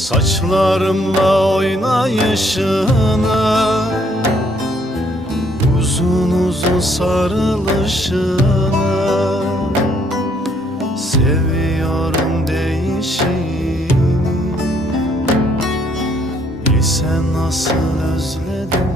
Saçlarımla oynayışını Uzun uzun sarılışını Seviyorum değişini Bilsen nasıl özledim